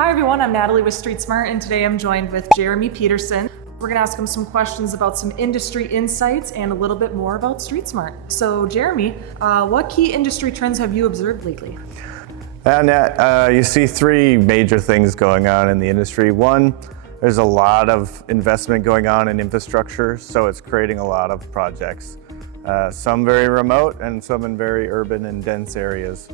Hi everyone, I'm Natalie with Street Smart, and today I'm joined with Jeremy Peterson. We're going to ask him some questions about some industry insights and a little bit more about Street Smart. So Jeremy, what key industry trends have you observed lately? Nat, you see three major things going on in the industry. One, there's a lot of investment going on in infrastructure, so it's creating a lot of projects. Some very remote and some in very urban and dense areas.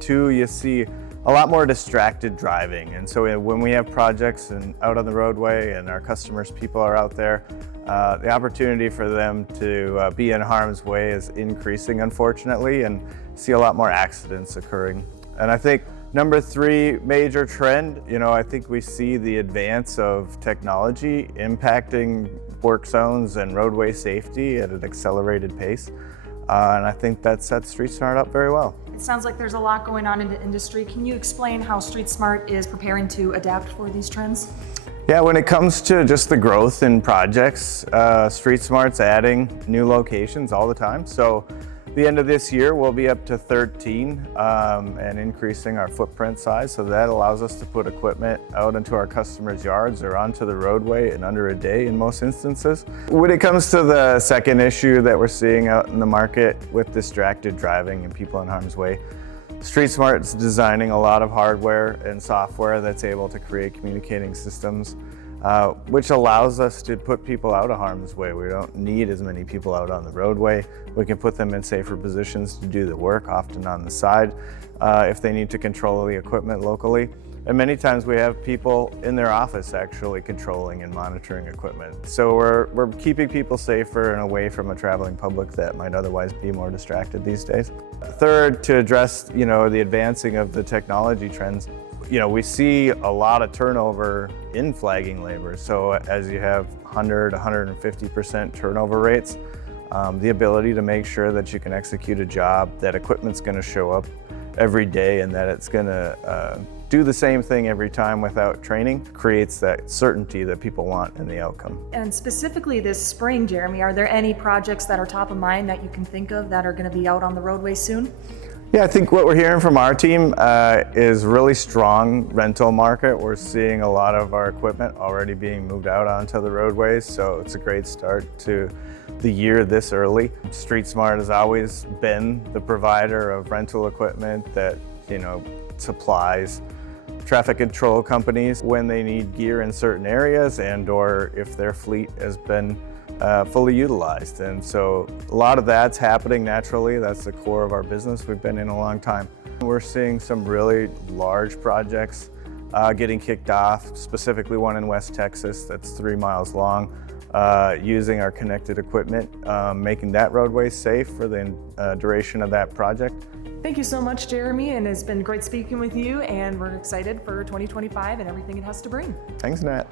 Two, you see a lot more distracted driving, and so when we have projects and out on the roadway and our customers, people are out there, the opportunity for them to be in harm's way is increasing, unfortunately, and see a lot more accidents occurring. And I think number three major trend, I think we see the advance of technology impacting work zones and roadway safety at an accelerated pace. And I think that sets Street Smart up very well. It sounds like there's a lot going on in the industry. Can you explain how Street Smart is preparing to adapt for these trends? Yeah, when it comes to just the growth in projects, Street Smart's adding new locations all the time. So the end of this year, we'll be up to 13 and increasing our footprint size. So that allows us to put equipment out into our customers' yards or onto the roadway in under a day in most instances. When it comes to the second issue that we're seeing out in the market with distracted driving and people in harm's way, Street Smart's designing a lot of hardware and software that's able to create communicating systems, which allows us to put people out of harm's way. We don't need as many people out on the roadway. We can put them in safer positions to do the work, often on the side, if they need to control the equipment locally. And many times we have people in their office actually controlling and monitoring equipment. So we're keeping people safer and away from a traveling public that might otherwise be more distracted these days. Third, to address the advancing of the technology trends, we see a lot of turnover in flagging labor. So as you have 100, 150% turnover rates, the ability to make sure that you can execute a job, that equipment's going to show up every day and that it's going to do the same thing every time without training creates that certainty that people want in the outcome. And specifically this spring, Jeremy, are there any projects that are top of mind that you can think of that are going to be out on the roadway soon? Yeah, I think what we're hearing from our team is really strong rental market. We're seeing a lot of our equipment already being moved out onto the roadways, so it's a great start to the year this early. Street Smart has always been the provider of rental equipment that supplies traffic control companies when they need gear in certain areas and or if their fleet has been fully utilized. And so a lot of that's happening naturally. That's the core of our business. We've been in a long time. We're seeing some really large projects getting kicked off, specifically one in West Texas that's 3 miles long, using our connected equipment, making that roadway safe for the duration of that project. Thank you so much, Jeremy, and it's been great speaking with you, and we're excited for 2025 and everything it has to bring. Thanks, Nat.